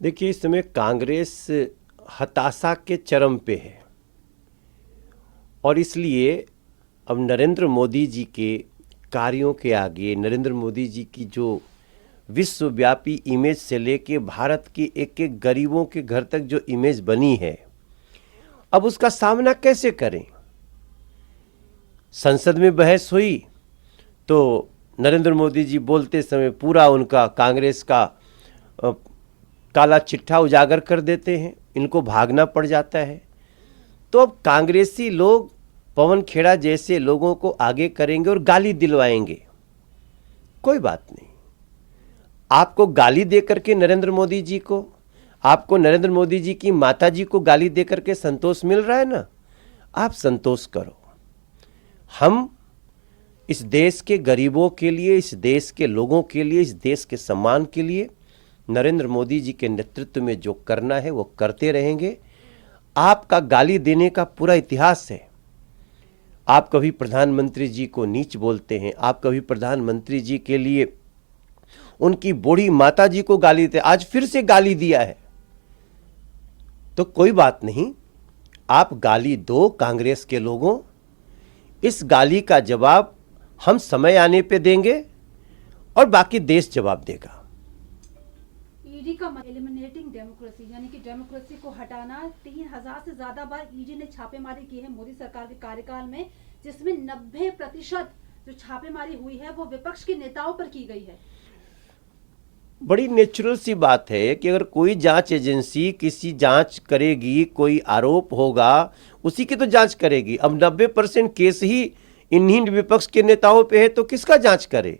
देखिए, इस समय कांग्रेस हताशा के चरम पे है और इसलिए अब नरेंद्र मोदी जी के कार्यों के आगे, नरेंद्र मोदी जी की जो विश्वव्यापी इमेज से लेके भारत के एक एक गरीबों के घर तक जो इमेज बनी है, अब उसका सामना कैसे करें। संसद में बहस हुई तो नरेंद्र मोदी जी बोलते समय पूरा उनका कांग्रेस का काला चिट्ठा उजागर कर देते हैं, इनको भागना पड़ जाता है। तो अब कांग्रेसी लोग पवन खेड़ा जैसे लोगों को आगे करेंगे और गाली दिलवाएंगे। कोई बात नहीं, आपको गाली दे करके नरेंद्र मोदी जी को, आपको नरेंद्र मोदी जी की माता जी को गाली दे करके संतोष मिल रहा है ना, आप संतोष करो। हम इस देश के गरीबों के लिए, इस देश के लोगों के लिए, इस देश के सम्मान के लिए नरेंद्र मोदी जी के नेतृत्व में जो करना है वो करते रहेंगे। आपका गाली देने का पूरा इतिहास है। आप कभी प्रधानमंत्री जी को नीच बोलते हैं, आप कभी प्रधानमंत्री जी के लिए उनकी बूढ़ी माता जी को गाली देते, आज फिर से गाली दिया है। तो कोई बात नहीं, आप गाली दो कांग्रेस के लोगों, इस गाली का जवाब हम समय आने पे देंगे और बाकी देश जवाब देगा। ईडी का एलिमिनेटिंग डेमोक्रेसी, यानी कि डेमोक्रेसी को हटाना। 3000 से ज्यादा बार ईडी ने छापेमारी की है मोदी सरकार के कार्यकाल में, जिसमें 90% जो छापेमारी हुई है वो विपक्ष के नेताओं पर की गई है। बड़ी नेचुरल सी बात है कि अगर कोई जांच एजेंसी किसी जांच करेगी, कोई आरोप होगा, उसी की तो जांच करेगी। अब 90% केस ही इन्हीं विपक्ष के नेताओं पे है तो किसका जांच करे।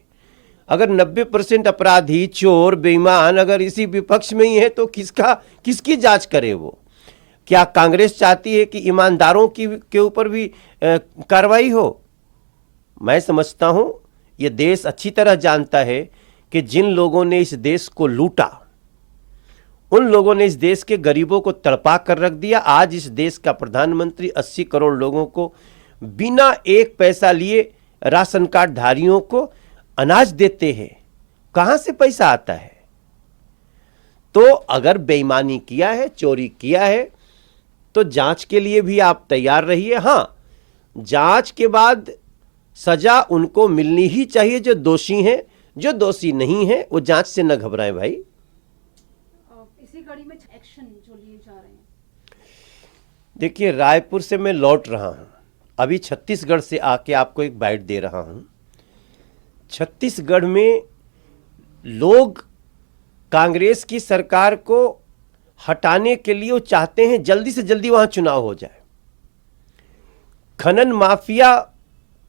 अगर 90% अपराधी, चोर, बेईमान अगर इसी विपक्ष में ही है तो किसकी जांच करे वो। क्या कांग्रेस चाहती है कि ईमानदारों के ऊपर भी कार्रवाई हो? मैं समझता हूं ये देश अच्छी तरह जानता है कि जिन लोगों ने इस देश को लूटा, उन लोगों ने इस देश के गरीबों को तड़पा कर रख दिया। आज इस देश का प्रधानमंत्री 80 करोड़ लोगों को बिना एक पैसा लिए राशन कार्ड धारियों को अनाज देते हैं। कहां से पैसा आता है? तो अगर बेईमानी किया है, चोरी किया है, तो जांच के लिए भी आप तैयार रहिए। हां, जांच के बाद सजा उनको मिलनी ही चाहिए जो दोषी हैं। जो दोषी नहीं है वो जांच से न घबराएं भाई। इसी कड़ी में एक्शन जो लिए जा रहे हैं। देखिए, रायपुर से मैं लौट रहा हूं, अभी छत्तीसगढ़ से आके आपको एक बाइट दे रहा हूं। छत्तीसगढ़ में लोग कांग्रेस की सरकार को हटाने के लिए वो चाहते हैं जल्दी से जल्दी वहां चुनाव हो जाए। खनन माफिया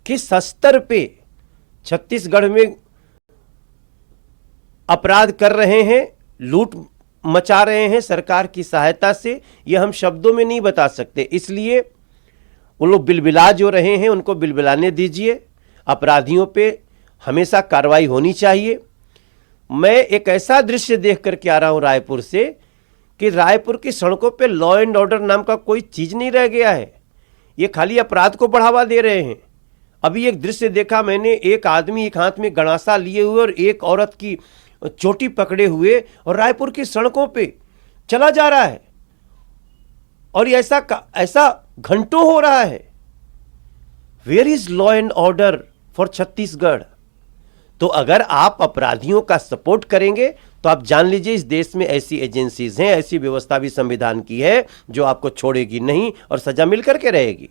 किस स्तर पे छत्तीसगढ़ में अपराध कर रहे हैं, लूट मचा रहे हैं सरकार की सहायता से, यह हम शब्दों में नहीं बता सकते। इसलिए वो लोग बिलबिला जो रहे हैं उनको बिलबिलाने दीजिए। अपराधियों पे हमेशा कार्रवाई होनी चाहिए। मैं एक ऐसा दृश्य देख करके आ रहा हूं रायपुर से कि रायपुर की सड़कों पे लॉ एंड ऑर्डर नाम का कोई चीज नहीं रह गया है। ये खाली अपराध को बढ़ावा दे रहे हैं। अभी एक दृश्य देखा मैंने, एक आदमी एक हाथ में गणासा लिए हुए और एक औरत की चोटी पकड़े हुए और रायपुर की सड़कों पे चला जा रहा है और ऐसा घंटों हो रहा है। Where is law and order for Chhattisgarh? तो अगर आप अपराधियों का सपोर्ट करेंगे तो आप जान लीजिए इस देश में ऐसी एजेंसीज हैं, ऐसी व्यवस्था भी संविधान की है जो आपको छोड़ेगी नहीं और सजा मिल करके रहेगी।